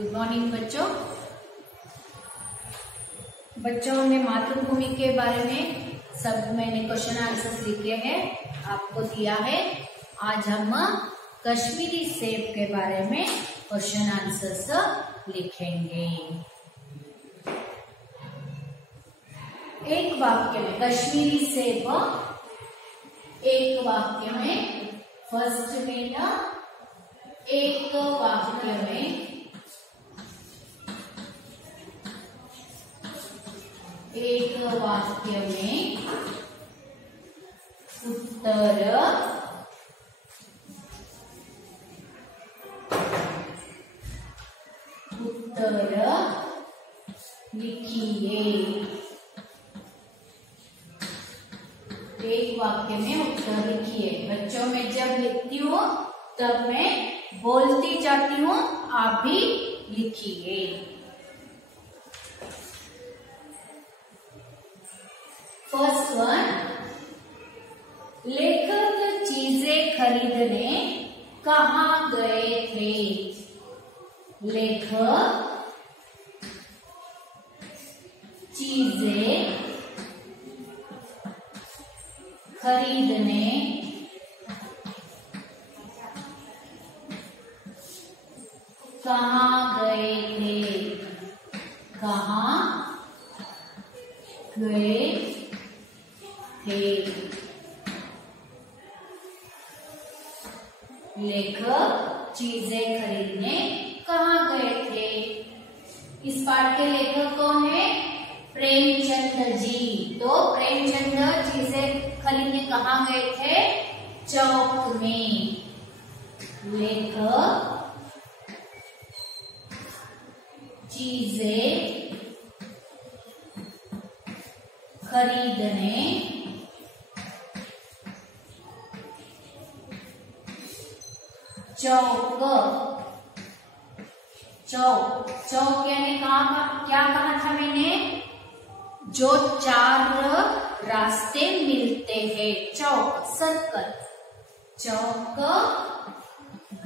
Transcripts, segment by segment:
Good morning बच्चों। हमने मातृभूमि के बारे में सब मैंने क्वेश्चन आंसर्स लिखे हैं, आपको दिया है। आज हम कश्मीरी सेब के बारे में क्वेश्चन आंसर्स लिखेंगे। एक वाक्य में कश्मीरी सेब, एक वाक्य में, फर्स्ट में ना, एक वाक्य में उत्तर लिखिए। एक वाक्य में उत्तर लिखिए। बच्चों में जब लिखती हूँ तब मैं बोलती जाती हूँ, आप भी लिखिए। फर्स्ट वन, लेखक चीजें खरीदने कहाँ गए थे? लेखक चीजें खरीदने कहाँ गए थे? कहाँ गए थे? लेखक चीजें खरीदने कहाँ गए थे? इस पाठ के लेखक कौन है? प्रेमचंद जी। तो प्रेमचंद चीजें खरीदने कहाँ गए थे? चौक में। लेखक चीजें खरीदने चौक यानी क्या कहा था मैंने? जो चार रास्ते मिलते हैं, चौक, सर्कल। चौक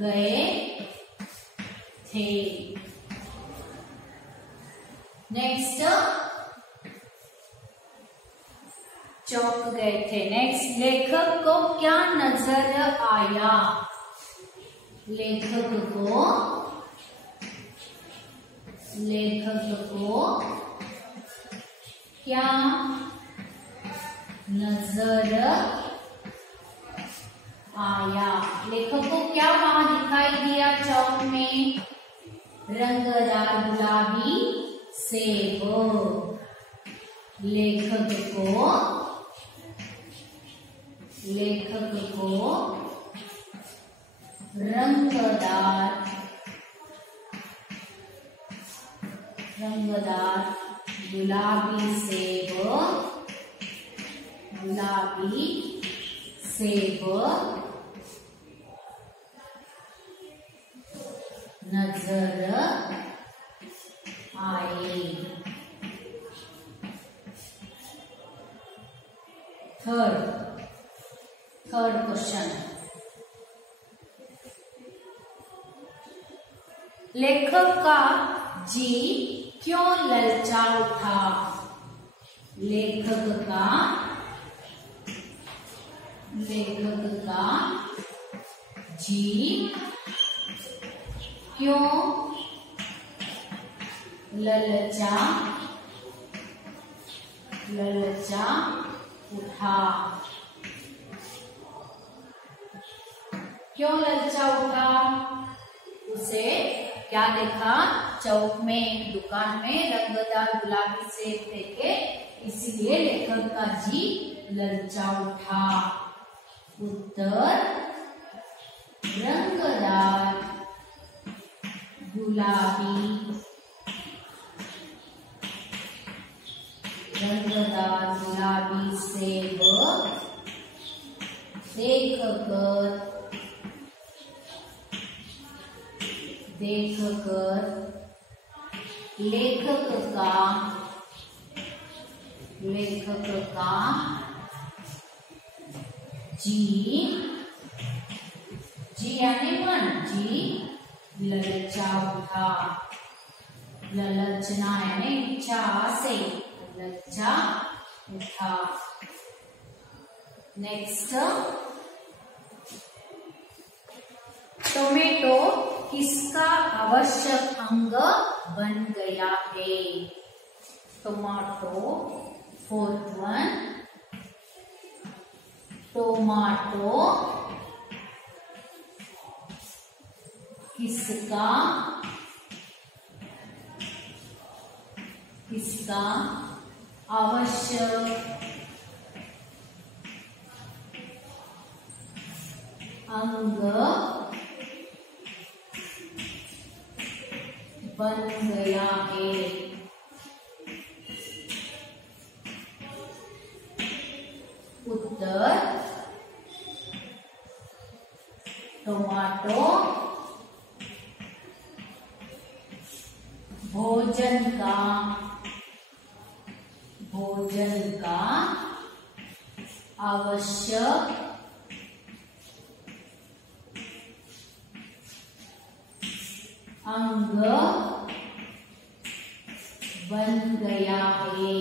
गए थे। नेक्स्ट, चौक गए थे। नेक्स्ट, लेखक को क्या नजर आया? लेखक को क्या नजर आया? लेखक को क्या वहां दिखाई दिया चौक में? रंगदार गुलाबी सेब। लेखक को रंगदार गुलाबी सेब नजर आए। थर्ड क्वेश्चन, लेखक का जी क्यों ललचा उठा? लेखक का जी क्यों ललचा उठा? क्यों ललचा उठा? उसे क्या देखा? चौक में एक दुकान में रंगदार गुलाबी सेब देखे, इसलिए लेखक का जी ललचा उठा। उत्तर, रंगदार गुलाबी सेब देखकर लेखक का जी यानी मन, जी ललचा उठा। ललचना यानी इच्छा से, लज्जा उठा। नेक्स्ट, टोमेटो किसका आवश्यक अंग बन गया है? टोमेटो, फोर्थ वन, टोमेटो किसका आवश्यक अंग बन गया है? उत्तर, टोमेटो भोजन का आवश्यक अंग बन गया है।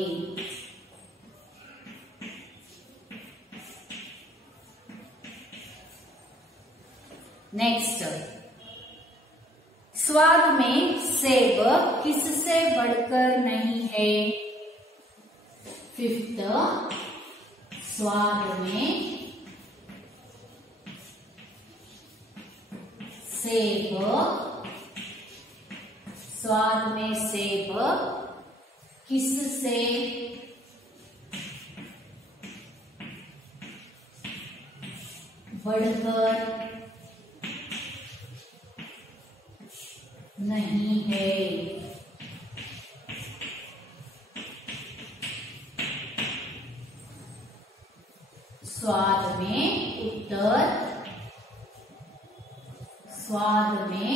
नेक्स्ट, स्वाद में सेब किससे बढ़कर नहीं है? फिफ्थ, स्वाद में सेब किससे बढ़कर नहीं है? स्वाद में, उत्तर, स्वाद में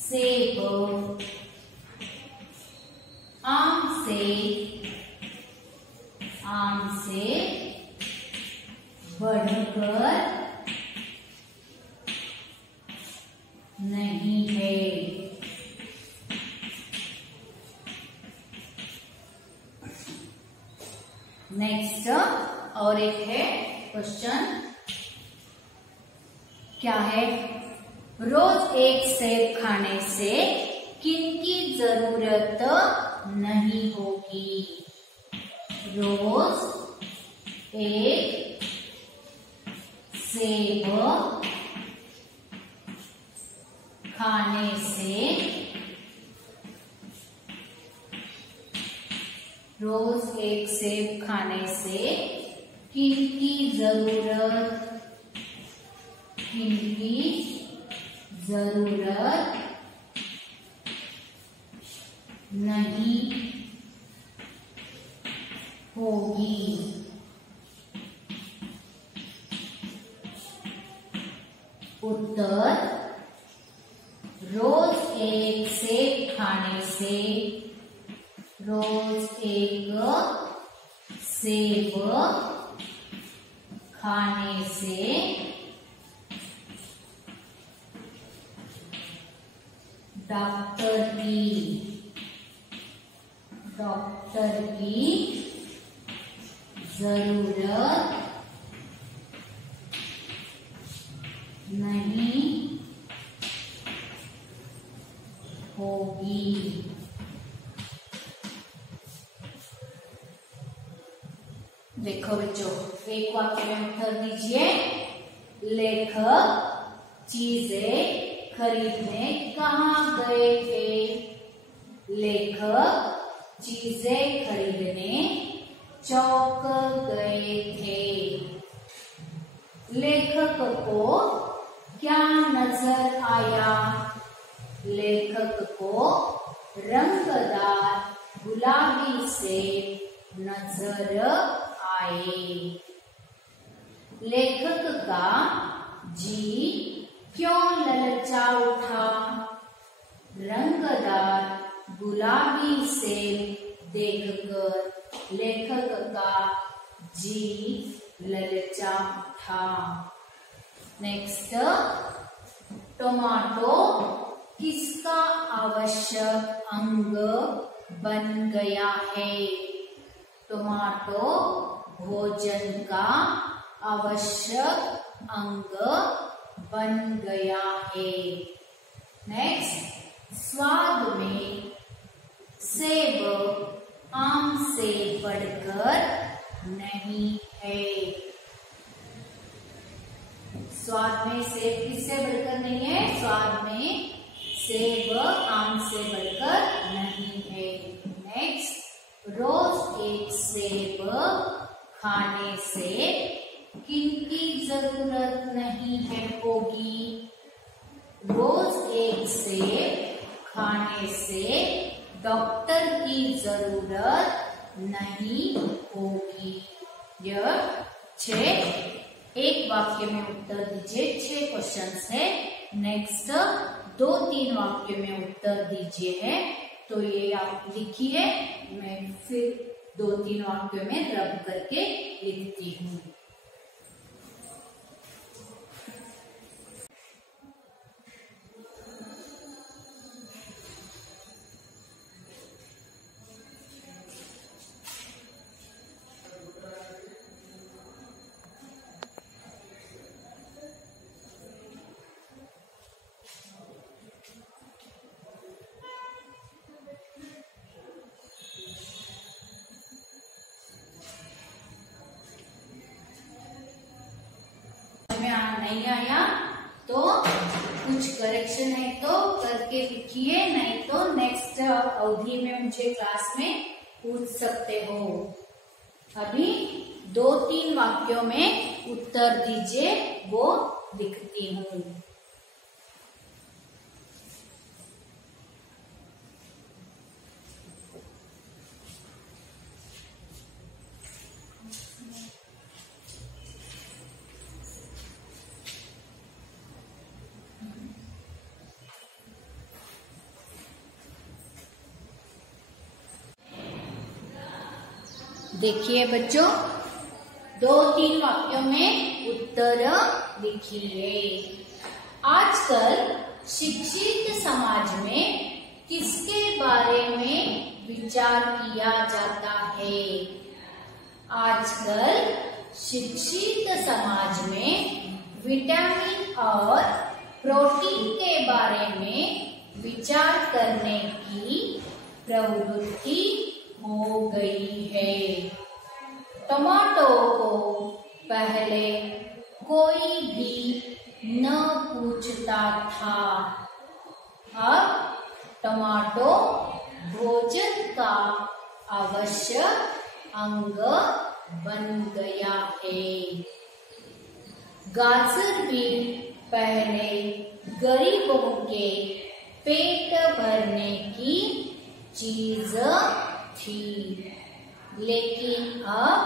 सेब आम से बढ़कर नहीं है। नेक्स्ट, और एक है क्वेश्चन, क्या है? रोज एक सेब खाने से किनकी जरूरत नहीं होगी? रोज एक सेब खाने से किनकी जरूरत नहीं होगी? उत्तर, रोज एक सेब खाने से डॉक्टर की जरूरत नहीं होगी। देखो बच्चों, एक वाक्य में उत्तर दीजिए। लेखक चीजें खरीदने कहाँ गए थे? लेखक चीजें खरीदने चौक गए थे। लेखक को क्या नजर आया? लेखक को रंगदार गुलाबी सेब नजर आए। लेखक का जी क्यों ललचा उठा? रंगदार गुलाबी सेब देखकर लेखक का जी ललचा उठा। नेक्स्ट, टमाटो किसका आवश्यक अंग बन गया है? टमाटो भोजन का आवश्यक अंग बन गया है। नेक्स्ट, स्वाद में सेब आम से बढ़कर नहीं है। स्वाद में सेब किससे बढ़कर नहीं है? स्वाद में सेब आम से बढ़कर नहीं है। नेक्स्ट, रोज एक सेब खाने से किनकी जरूरत नहीं है होगी? रोज एक सेब खाने से डॉक्टर की जरूरत नहीं होगी। यह 6 एक वाक्य में उत्तर दीजिए। 6 क्वेश्चंस है। नेक्स्ट 2-3 वाक्य में उत्तर दीजिए है। तो ये आप लिखिए, मैं फिर 2-3 वाक्यों में रब करके लिखती हूँ। नहीं आया तो कुछ करेक्शन है तो करके लिखिए, नहीं तो नेक्स्ट अवधि में मुझे क्लास में पूछ सकते हो। अभी 2-3 वाक्यों में उत्तर दीजिए, वो लिखती हूँ। देखिए बच्चों, 2-3 वाक्यों में उत्तर लिखिए। आजकल शिक्षित समाज में किसके बारे में विचार किया जाता है? आजकल शिक्षित समाज में विटामिन और प्रोटीन के बारे में विचार करने की प्रवृत्ति हो गई है। टमाटो को पहले कोई भी न पूछता था, अब टमाटो भोजन का आवश्यक अंग बन गया है। गाजर भी पहले गरीबों के पेट भरने की चीज थी, लेकिन अब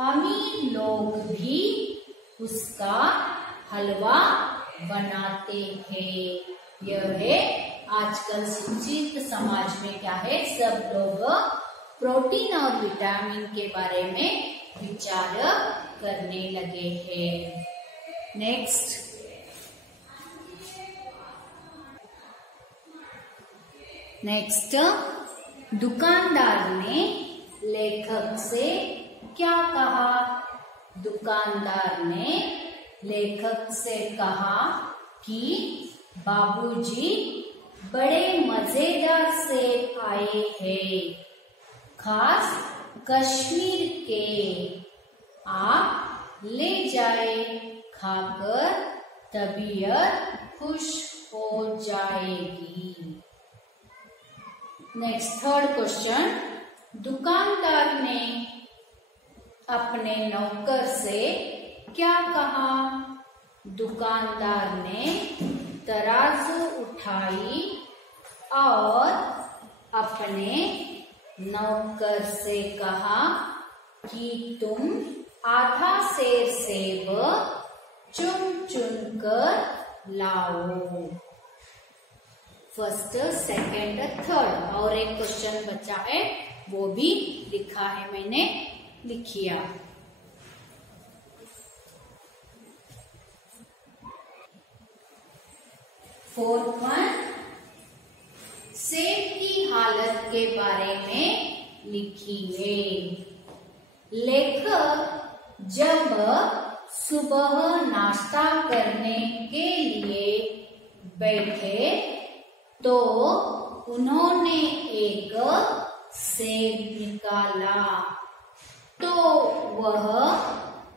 अमीर लोग भी उसका हलवा बनाते हैं। यह है आजकल शिक्षित समाज में क्या है, सब लोग प्रोटीन और विटामिन के बारे में विचार करने लगे हैं। नेक्स्ट, दुकानदार ने लेखक से क्या कहा? दुकानदार ने लेखक से कहा कि बाबूजी बड़े मजेदार सेब आए हैं, खास कश्मीर के, आप ले जाए, खाकर तबीयत खुश हो जाएगी। नेक्स्ट, थर्ड क्वेश्चन, दुकानदार ने अपने नौकर से क्या कहा? दुकानदार ने तराजू उठाई और अपने नौकर से कहा कि तुम आधा सेब चुन चुन कर लाओ। फर्स्ट, सेकंड, थर्ड, और एक क्वेश्चन बचा है, वो भी लिखा है मैंने, लिखिए। 4th वन, सेब की हालत के बारे में लिखिए। लेखक जब सुबह नाश्ता करने के लिए बैठे तो उन्होंने एक सेब निकाला तो वह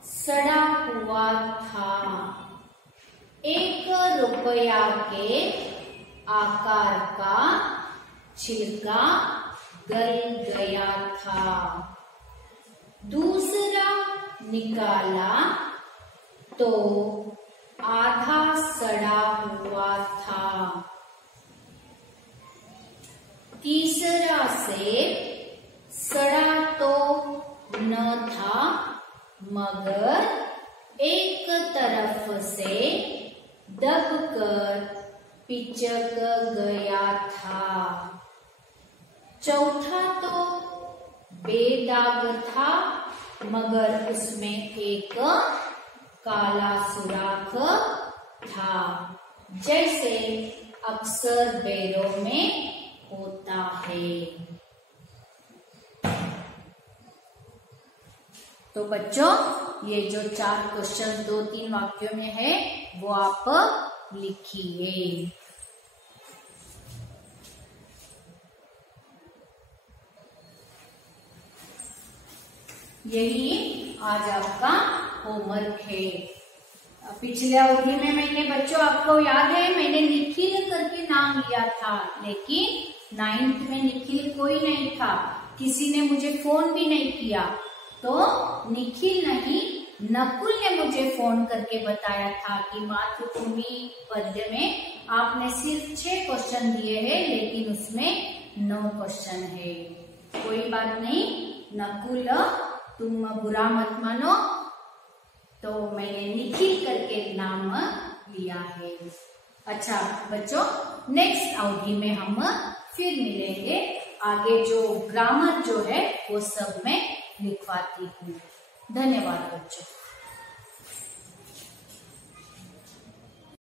सड़ा हुआ था। 1 रुपया के आकार का छिलका गल गया था। दूसरा निकाला तो आधा सड़ा हुआ था। तीसरा सेब सड़ा तो न था मगर एक तरफ से दबकर पिचक गया था। चौथा तो बेदाग था मगर उसमें एक काला सुराख था, जैसे अक्सर बेरों में होता है। तो बच्चों, ये जो 4 क्वेश्चन 2-3 वाक्यों में है वो आप लिखिए। यही आज आपका होमवर्क है। पिछले अवधि में मैंने बच्चों, आपको याद है, मैंने निखिल करके नाम लिया था, लेकिन 9th में निखिल कोई नहीं था, किसी ने मुझे फोन भी नहीं किया। तो निखिल नहीं, नकुल ने मुझे फोन करके बताया था कि मातृभूमि पद्य में आपने सिर्फ 6 क्वेश्चन दिए हैं, लेकिन उसमें 9 क्वेश्चन है। कोई बात नहीं नकुल, तुम बुरा मत मानो, तो मैंने निखिल करके नाम लिया है। अच्छा बच्चों, नेक्स्ट अवधि में हम फिर मिलेंगे। आगे जो ग्रामर जो है वो सब मैं लिखवाती हूँ। धन्यवाद बच्चों।